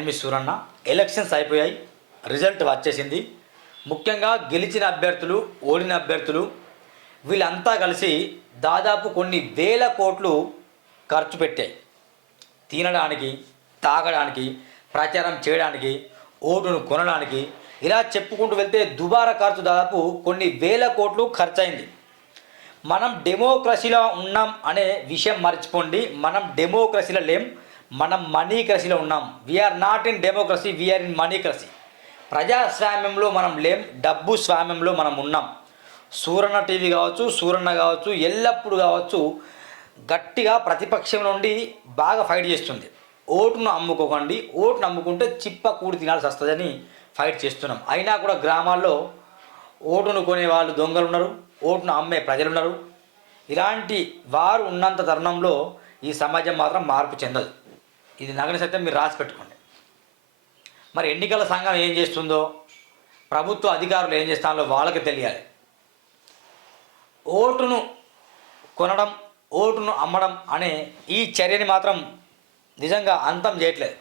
నేను మీ సూరన్న. ఎలక్షన్స్ అయిపోయాయి. రిజల్ట్ వచ్చేసింది. ముఖ్యంగా గెలిచిన అభ్యర్థులు ఓడిన అభ్యర్థులు వీళ్ళంతా కలిసి దాదాపు కొన్ని వేల కోట్లు ఖర్చు పెట్టాయి. తినడానికి తాగడానికి ప్రచారం చేయడానికి ఓటును కొనడానికి ఇలా చెప్పుకుంటూ వెళ్తే దుబారా ఖర్చు దాదాపు కొన్ని వేల కోట్లు ఖర్చయింది. మనం డెమోక్రసీలో ఉన్నాం అనే విషయం మర్చిపోండి. మనం డెమోక్రసీలో లేం. మనం మనీక్రసీలో ఉన్నాం. We are not in democracy we are in moneycracy ప్రజాస్వామ్యంలో మనం లేం డబ్బు స్వామ్యంలో మనం ఉన్నాం. సూరన్న టీవీ కావచ్చు సూరన్న కావచ్చు ఎల్లప్పుడు కావచ్చు గట్టిగా ప్రతిపక్షం నుండి బాగా ఫైట్ చేస్తుంది. ఓటును అమ్ముకోకండి ఓటును అమ్ముకుంటే చిప్ప కూడి తినాల్సి వస్తుందని ఫైట్ చేస్తున్నాం. అయినా కూడా గ్రామాల్లో ఓటును కొనే వాళ్ళు దొంగలు ఉన్నారు ఓటును అమ్మే ప్రజలు ఉన్నారు. ఇలాంటి వారు ఉన్నంత తరుణంలో ఈ సమాజం మాత్రం మార్పు చెందదు. ఇది నగర సత్యం మీరు రాసి పెట్టుకోండి. మరి ఎన్నికల సంఘం ఏం చేస్తుందో ప్రభుత్వ అధికారులు ఏం చేస్తారో వాళ్ళకి తెలియాలి. ఓటును కొనడం ఓటును అమ్మడం అనే ఈ చర్యని మాత్రం నిజంగా అంతం చేయట్లేదు.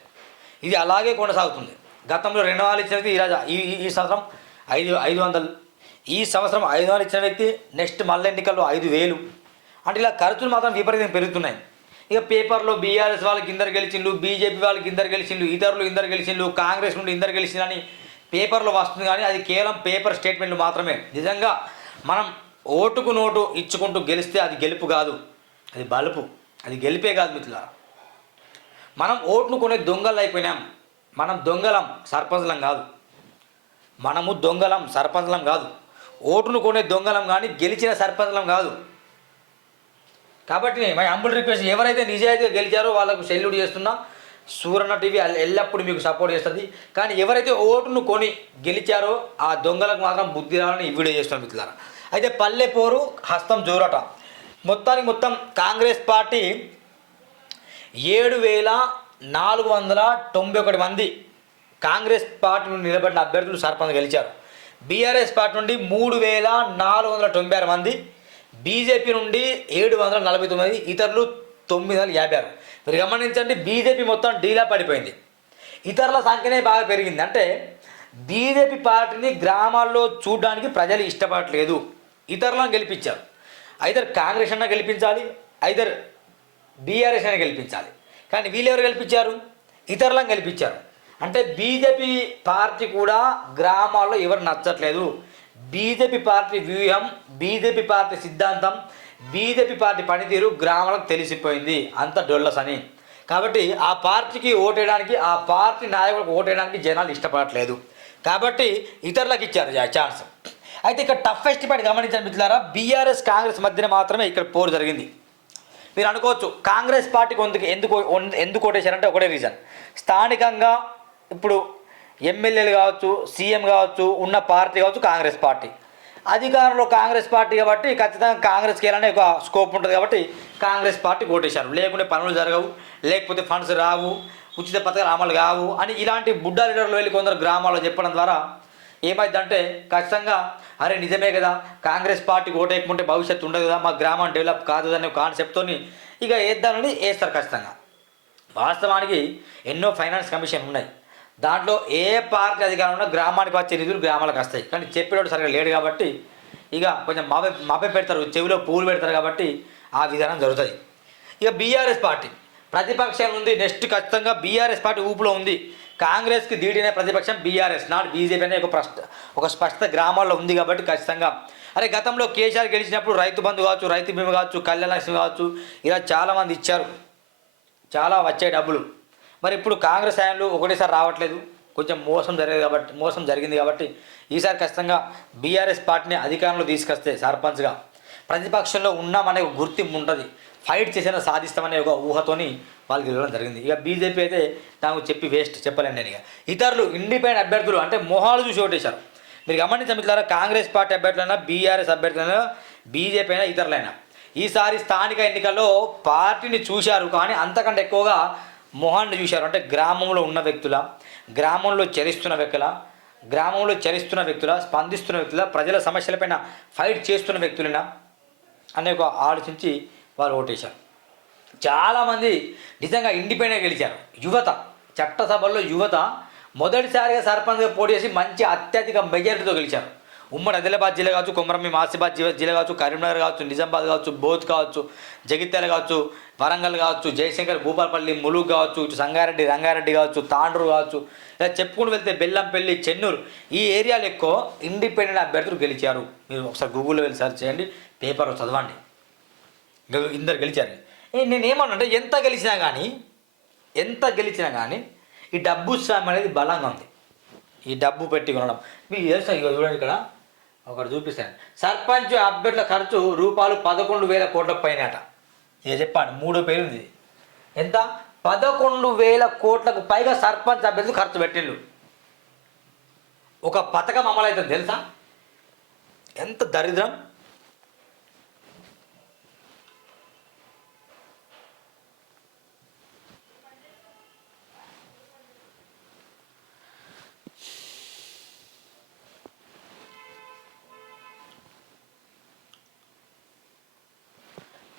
ఇది అలాగే కొనసాగుతుంది. గతంలో రెండు వందలు ఇచ్చిన వ్యక్తి ఈరోజు ఈ ఈ- ఈ సంవత్సరం ఐదు ఐదు వందలు. ఈ సంవత్సరం ఐదు వందలు ఇచ్చిన వ్యక్తి నెక్స్ట్ మళ్ళీ ఎన్నికల్లో ఐదు వేలు. అంటే ఇలా ఖర్చులు మాత్రం విపరీతంగా పెరుగుతున్నాయి. ఇక పేపర్లో బీఆర్ఎస్ వాళ్ళకి ఇందరు గెలిచిండ్రు బీజేపీ వాళ్ళకి ఇందరు గెలిచిండ్రు ఇతరులు ఇందరు గెలిచిండ్రు కాంగ్రెస్ నుండి ఇందరు గెలిచిండ్రు అని పేపర్లో వస్తుంది కానీ అది కేవలం పేపర్ స్టేట్మెంట్లు మాత్రమే. నిజంగా మనం ఓటుకు నోటు ఇచ్చుకుంటూ గెలిస్తే అది గెలుపు కాదు. అది బలుపు. అది గెలిపే కాదు మిత్రులారా. మనం ఓటును కొనే దొంగలు అయిపోయినాం. మనం దొంగలం సర్పంచ్లం కాదు. మనము దొంగలం సర్పంచ్లం కాదు. ఓటును కొనే దొంగలం కానీ గెలిచిన సర్పంచ్లం కాదు. కాబట్టి మై అంబుల్ రిక్వెస్ట్ ఎవరైతే నిజాయితీగా గెలిచారో వాళ్ళకు సెల్యూట్ చేస్తున్నా. సూరన్న టీవీ ఎల్లప్పుడు ఎల్లప్పుడూ మీకు సపోర్ట్ చేస్తుంది. కానీ ఎవరైతే ఓటును కొని గెలిచారో ఆ దొంగలకు మాత్రం బుద్ధి రావాలని ఈ వీడియో చేస్తున్నాం మిత్రులారా. అయితే పల్లె పోరు హస్తం జోరట. మొత్తానికి మొత్తం కాంగ్రెస్ పార్టీ ఏడు వేల నాలుగు వందల తొంభై ఒకటి మంది కాంగ్రెస్ పార్టీ నుండి నిలబడిన అభ్యర్థులు సర్పంచ్ గెలిచారు. బీఆర్ఎస్ పార్టీ నుండి మూడు వేల నాలుగు వందల తొంభై ఆరు మంది బీజేపీ నుండి ఏడు వందల నలభై తొమ్మిది ఇతరులు తొమ్మిది వందల యాభై ఆరు. మీరు గమనించండి బీజేపీ మొత్తం డీలా పడిపోయింది. ఇతరుల సంఖ్యనే బాగా పెరిగింది. అంటే బీజేపీ పార్టీని గ్రామాల్లో చూడడానికి ప్రజలు ఇష్టపడట్లేదు. ఇతరులను గెలిపించారు. ఐదర్ కాంగ్రెస్ అన్న గెలిపించాలి ఐదర్ బీఆర్ఎస్ అయినా గెలిపించాలి. కానీ వీళ్ళు ఎవరు గెలిపించారు? ఇతరులను గెలిపించారు. అంటే బీజేపీ పార్టీ కూడా గ్రామాల్లో ఎవరు నచ్చట్లేదు. బీజేపీ పార్టీ వ్యూహం బీజేపీ పార్టీ సిద్ధాంతం బీజేపీ పార్టీ పనితీరు గ్రామాలకు తెలిసిపోయింది. అంత డొల్లస్ అని కాబట్టి ఆ పార్టీకి ఓటేయడానికి ఆ పార్టీ నాయకులకు ఓటేయడానికి జనాలు ఇష్టపడట్లేదు. కాబట్టి ఇతరులకు ఇచ్చారు ఛాన్స్. అయితే ఇక్కడ టఫెస్ట్ పార్టీ గమనించండి మిత్రులారా బీఆర్ఎస్ కాంగ్రెస్ మధ్యన మాత్రమే ఇక్కడ పోరు జరిగింది. మీరు అనుకోవచ్చు కాంగ్రెస్ పార్టీకి ఎందుకు ఎందుకు ఎందుకు ఓటేశారంటే ఒకటే రీజన్. స్థానికంగా ఇప్పుడు ఎమ్మెల్యేలు కావచ్చు సీఎం కావచ్చు ఉన్న పార్టీ కావచ్చు కాంగ్రెస్ పార్టీ. అధికారంలో కాంగ్రెస్ పార్టీ కాబట్టి ఖచ్చితంగా కాంగ్రెస్కి వెళ్ళనే ఒక స్కోప్ ఉంటుంది కాబట్టి కాంగ్రెస్ పార్టీ ఓటేశారు లేకుంటే పనులు జరగవు లేకపోతే ఫండ్స్ రావు ఉచిత పథకాలు అమలు కావు అని ఇలాంటి బుడ్డా లీడర్లు వెళ్ళి కొందరు గ్రామాల్లో చెప్పడం ద్వారా ఏమైందంటే ఖచ్చితంగా అరే నిజమే కదా కాంగ్రెస్ పార్టీకి ఓటేయకుంటే భవిష్యత్తు ఉండదు కదా మా గ్రామం డెవలప్ కాదు అనే కాన్సెప్ట్తో ఇక వేద్దామని వేస్తారు ఖచ్చితంగా. వాస్తవానికి ఎన్నో ఫైనాన్స్ కమిషన్ ఉన్నాయి. దాంట్లో ఏ పార్టీ అధికారం ఉన్నా గ్రామానికి వచ్చే నిధులు గ్రామాలకు వస్తాయి. కానీ చెప్పేటోడు సరిగా లేడు కాబట్టి ఇక కొంచెం మాపే మాపే పెడతారు చెవిలో పూలు పెడతారు కాబట్టి ఆ విధానం జరుగుతుంది. ఇక బీఆర్ఎస్ పార్టీ ప్రతిపక్షం ఉంది నెక్స్ట్ ఖచ్చితంగా బీఆర్ఎస్ పార్టీ ఊపులో ఉంది. కాంగ్రెస్కి దీడినే ప్రతిపక్షం బీఆర్ఎస్ నాట్ బీజేపీ అనే ఒక ప్రశ్న ఒక స్పష్టత గ్రామాల్లో ఉంది కాబట్టి ఖచ్చితంగా. అరే గతంలో కేసీఆర్ గెలిచినప్పుడు రైతు బంధు కావచ్చు రైతు బీమా కావచ్చు కళ్యాణ లక్ష్మి కావచ్చు ఇలా చాలామంది ఇచ్చారు. చాలా వచ్చాయి డబ్బులు. మరి ఇప్పుడు కాంగ్రెస్ హయాంలో ఒకటేసారి రావట్లేదు. కొంచెం మోసం జరిగింది కాబట్టి మోసం జరిగింది కాబట్టి ఈసారి ఖచ్చితంగా బీఆర్ఎస్ పార్టీని అధికారంలో తీసుకొస్తే సర్పంచ్గా ప్రతిపక్షంలో ఉన్నామనే ఒక గుర్తింపు ఉంటుంది. ఫైట్ చేసినా సాధిస్తామనే ఒక ఊహతోని వాళ్ళు గెలవడం జరిగింది. ఇక బీజేపీ అయితే నాకు చెప్పి వేస్ట్ చెప్పలేను నేను ఇక. ఇతరులు ఇండిపెండెంట్ అభ్యర్థులు అంటే మొహాలు చూసి ఓటేశారు. మీరు గమనించమిట్లారా కాంగ్రెస్ పార్టీ అభ్యర్థులైనా బీఆర్ఎస్ అభ్యర్థులైనా బీజేపీ అయినా ఇతరులైనా. ఈసారి స్థానిక ఎన్నికల్లో పార్టీని చూశారు కానీ అంతకంటే ఎక్కువగా మొహాన్ని చూశారు. అంటే గ్రామంలో ఉన్న వ్యక్తుల గ్రామంలో చరిస్తున్న వ్యక్తుల గ్రామంలో చరిస్తున్న వ్యక్తుల స్పందిస్తున్న వ్యక్తుల ప్రజల సమస్యలపైన ఫైట్ చేస్తున్న వ్యక్తులైనా అనే ఒక ఆలోచించి వారు ఓటేశారు. చాలామంది నిజంగా ఇండిపెండెంట్ గెలిచారు. యువత చట్టసభల్లో యువత మొదటిసారిగా సర్పంచ్గా పోటీ చేసి మంచి అత్యధిక మెజారిటీతో గెలిచారు. ఉమ్మడి ఆదిలాబాద్ జిల్లా కావచ్చు కొమరంభీం మాసిబాద్ జిల్లా కావచ్చు కరీంనగర్ కావచ్చు నిజామాబాద్ కావచ్చు బోధ్ కావచ్చు జగిత్యాల కావచ్చు వరంగల్ కావచ్చు జయశంకర్ భూపాలపల్లి ములుగు కావచ్చు ఇటు సంగారెడ్డి రంగారెడ్డి కావచ్చు తాండ్రు కావచ్చు. ఇలా చెప్పుకుంటూ వెళ్తే బెల్లంపల్లి చెన్నూరు ఈ ఏరియాలో ఎక్కువ ఇండిపెండెంట్ అభ్యర్థులు గెలిచారు. మీరు ఒకసారి గూగుల్లో వెళ్ళి సెర్చ్ చేయండి పేపర్ చదవండి. ఇందరు గెలిచారు. ఏ, అంటే ఎంత గెలిచినా కానీ ఎంత గెలిచినా కానీ ఈ డబ్బు స్వామి అనేది బలంగా ఉంది. ఈ డబ్బు పెట్టి కొనడం. మీరు తెలుసా ఇక చూడండి ఇక్కడ. ఒకటి చూపిస్తాను. సర్పంచ్ అభ్యర్థుల ఖర్చు రూపాయలు పదకొండు వేల కోట్ల పైన అట ఏ చెప్పాను మూడో పేరు ఉంది. ఎంత? పదకొండు వేల కోట్లకు పైగా సర్పంచ్ అభ్యర్థులు ఖర్చు పెట్టిండు ఒక పథకం అమలవుతుంది తెలుసా? ఎంత దరిద్రం?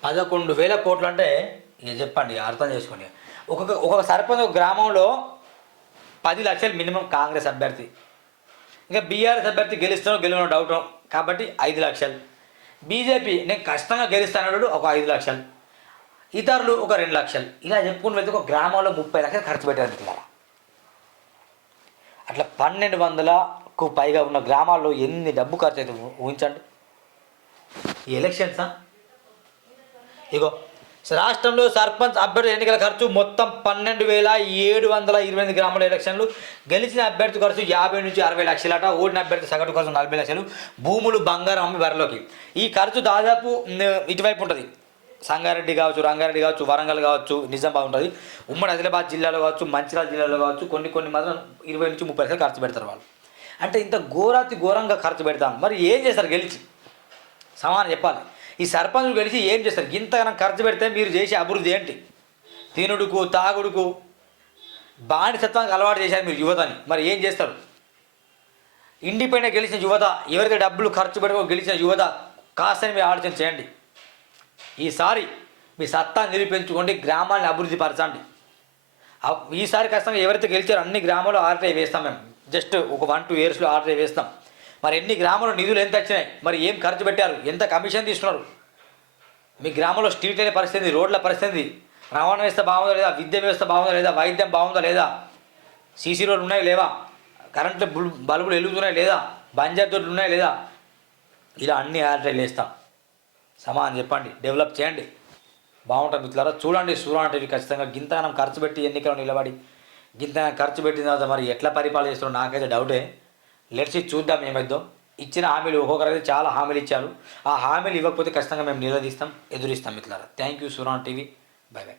పదకొండు వేల కోట్లు అంటే ఇక చెప్పండి అర్థం చేసుకోండి. ఒక్కొక్క ఒక్కొక్క సర్పంచ్ ఒక గ్రామంలో పది లక్షలు మినిమం కాంగ్రెస్ అభ్యర్థి. ఇంకా బీఆర్ఎస్ అభ్యర్థి గెలుస్తానో గెలవనో డౌట్ కాబట్టి ఐదు లక్షలు. బీజేపీ నేను కష్టంగా గెలుస్తానడు ఒక ఐదు లక్షలు. ఇతరులు ఒక రెండు లక్షలు. ఇలా చెప్పుకుని వెళ్తే ఒక గ్రామంలో ముప్పై లక్షలు ఖర్చు పెట్టారు మిత్రులారా అట్లా పన్నెండు వందలకు పైగా ఉన్న గ్రామాల్లో ఎన్ని డబ్బు ఖర్చు అయితే ఊహించండి. ఈ ఎలక్షన్సా ఇగో రాష్ట్రంలో సర్పంచ్ అభ్యర్థి ఎన్నికల ఖర్చు మొత్తం పన్నెండు వేల ఏడు వందల ఇరవై ఎనిమిది గ్రామాల ఎలక్షన్లు. గెలిచిన అభ్యర్థి ఖర్చు యాభై నుంచి అరవై లక్షలట. ఓడిన అభ్యర్థి సగటు ఖర్చు నలభై లక్షలు. భూములు బంగారం అమ్మి బరిలోకి. ఈ ఖర్చు దాదాపు ఇటువైపు ఉంటుంది. సంగారెడ్డి కావచ్చు రంగారెడ్డి కావచ్చు వరంగల్ కావచ్చు నిజామాబాద్ ఉంటుంది. ఉమ్మడి ఆదిలాబాద్ జిల్లాలో కావచ్చు మంచిర్యాల జిల్లాలో కావచ్చు కొన్ని కొన్ని మాత్రం ఇరవై నుంచి ముప్పై లక్షలు ఖర్చు పెడతారు వాళ్ళు. అంటే ఇంత ఘోరాతి ఘోరంగా ఖర్చు పెడతాం. మరి ఏం చేస్తారు గెలిచి? సమానం చెప్పాలి. ఈ సర్పంచులు కలిసి ఏం చేస్తారు? ఇంతగానం ఖర్చు పెడితే మీరు చేసే అభివృద్ధి ఏంటి? తినుడుకు తాగుడుకు బానిసత్వానికి అలవాటు చేశారు మీరు యువతని. మరి ఏం చేస్తారు? ఇండిపెండెంట్ గెలిచిన యువత ఎవరైతే డబ్బులు ఖర్చు పెట్టుకో గెలిచిన యువత కాస్తని మీరు ఆలోచన చేయండి. ఈసారి మీ సత్తా నిరూపించుకోండి గ్రామాన్ని అభివృద్ధి పరచండి. ఈసారి ఖచ్చితంగా ఎవరైతే గెలిచారో అన్ని గ్రామాలు ఆర్టీఐ వేస్తాం మేము. జస్ట్ ఒక వన్ టూ ఇయర్స్లో ఆర్టీఐ వేస్తాం. మరి ఎన్ని గ్రామాల్లో నిధులు ఎంత వచ్చినాయి? మరి ఏం ఖర్చు పెట్టారు? ఎంత కమిషన్ తీసుకున్నారు? మీ గ్రామంలో స్ట్రీట్ అయిన పరిస్థితి రోడ్ల పరిస్థితి రవాణా వ్యవస్థ బాగుందా లేదా? విద్య వ్యవస్థ బాగుందా లేదా? వైద్యం బాగుందా లేదా? సీసీ రోడ్లు ఉన్నాయి లేవా? కరెంటు బుల్- బల్బులు వెలుగుతున్నాయి లేదా? బంజర్ దొడ్లు ఉన్నాయి లేదా? ఇలా అన్ని ఆర్టీఐలు వేస్తాం. సమానం చెప్పండి డెవలప్ చేయండి. బాగుంటుంది మిత్రులారా చూడండి సూర్య టీవీ ఖచ్చితంగా గింతగానం ఖర్చు పెట్టి ఎన్నికలు నిలబడి గింతగానం ఖర్చు పెట్టిన తర్వాత మరి ఎట్లా పరిపాలన చేస్తున్నారో నాకైతే డౌటే. లెట్స్ చూద్దాం ఏమైద్దో ఇచ్చిన హామీలు ఒక్కొక్కరైతే చాలా హామీలు ఇచ్చారు. ఆ హామీలు ఇవ్వకపోతే ఖచ్చితంగా మేము నిలదీస్తాం ఎదురిస్తాం మిత్రులారా. Thank you Suran TV bye bye